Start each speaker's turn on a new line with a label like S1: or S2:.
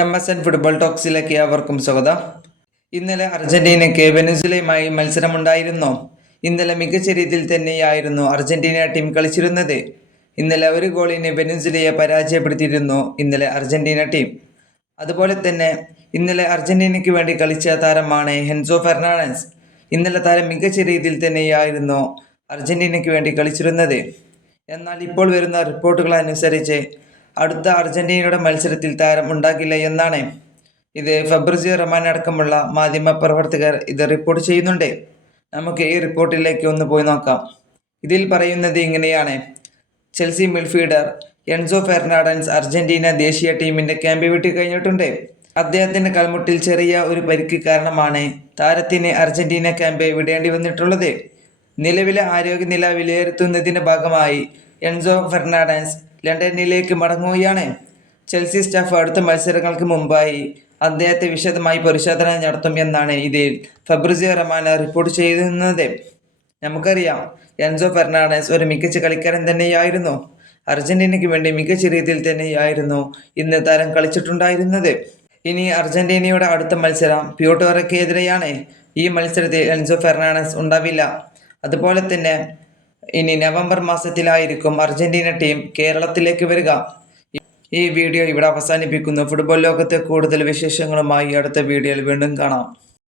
S1: M S N football ടോക്സിലേക്ക് അവർക്കും സ്വാഗതം. ഇന്നലെ അർജന്റീനയ്ക്ക് വെനസുലയുമായി മത്സരമുണ്ടായിരുന്നു. ഇന്നലെ മികച്ച രീതിയിൽ തന്നെയായിരുന്നു അർജന്റീന ടീം കളിച്ചിരുന്നത്. ഇന്നലെ ഒരു ഗോളിന് വെനസുലയെ പരാജയപ്പെടുത്തിയിരുന്നു ഇന്നലെ അർജന്റീന ടീം. അതുപോലെ തന്നെ ഇന്നലെ അർജന്റീനയ്ക്ക് വേണ്ടി കളിച്ച താരമാണ് ഹെൻസോ ഫെർണാണ്ടസ്. ഇന്നലെ താരം മികച്ച രീതിയിൽ തന്നെയായിരുന്നു അർജന്റീനയ്ക്ക് വേണ്ടി കളിച്ചിരുന്നത്. എന്നാൽ ഇപ്പോൾ വരുന്ന റിപ്പോർട്ടുകൾ അനുസരിച്ച് അടുത്ത അർജന്റീനയുടെ മത്സരത്തിൽ താരം ഉണ്ടാകില്ല എന്നാണ്. ഇത് ഫെബ്രുജി റഹ്മാൻ അടക്കമുള്ള മാധ്യമ പ്രവർത്തകർ ഇത് റിപ്പോർട്ട് ചെയ്യുന്നുണ്ട്. നമുക്ക് ഈ റിപ്പോർട്ടിലേക്ക് ഒന്ന് പോയി നോക്കാം. ഇതിൽ പറയുന്നത് ഇങ്ങനെയാണ്. Chelsea midfielder Enzo Fernandes Argentina ദേശീയ ടീമിന്റെ ക്യാമ്പ് വിട്ട് കഴിഞ്ഞിട്ടുണ്ട്. അദ്ദേഹത്തിന്റെ കൽമുട്ടിൽ ചെറിയ ഒരു പരിക്ക് കാരണമാണ് താരത്തിന് അർജന്റീന ക്യാമ്പ് വിടേണ്ടി വന്നിട്ടുള്ളത്. നിലവിലെ ആരോഗ്യനില വിലയിരുത്തുന്നതിന്റെ ഭാഗമായി എൻസോ ഫെർണാണ്ടസ് ലണ്ടനിലേക്ക് മടങ്ങുകയാണ്. ചെൽസി സ്റ്റാഫ് അടുത്ത മത്സരങ്ങൾക്ക് മുമ്പായി അദ്ദേഹത്തെ വിശദമായി പരിശോധന നടത്തും എന്നാണ് ഇതിൽ ഫെബ്രുസി റഹ്മാന റിപ്പോർട്ട് ചെയ്യുന്നത്. നമുക്കറിയാം എൻസോ ഫെർണാണ്ടസ് ഒരു മികച്ച കളിക്കാരൻ തന്നെയായിരുന്നു. അർജന്റീനയ്ക്ക് വേണ്ടി മികച്ച രീതിയിൽ തന്നെയായിരുന്നു ഇന്ന് താരം കളിച്ചിട്ടുണ്ടായിരുന്നത്. ഇനി അർജന്റീനയുടെ അടുത്ത മത്സരം പ്യൂട്ടോറയ്ക്കെതിരെയാണ്. ഈ മത്സരത്തിൽ എൻസോ ഫെർണാണ്ടസ് ഉണ്ടാവില്ല. അതുപോലെ തന്നെ ഇനി നവംബർ മാസത്തിലായിരിക്കും അർജന്റീന ടീം കേരളത്തിലേക്ക് വരിക. ഈ വീഡിയോ ഇവിടെ അവസാനിപ്പിക്കുന്നു. ഫുട്ബോൾ ലോകത്തെ കൂടുതൽ വിശേഷങ്ങളുമായി അടുത്ത വീഡിയോയിൽ വീണ്ടും കാണാം.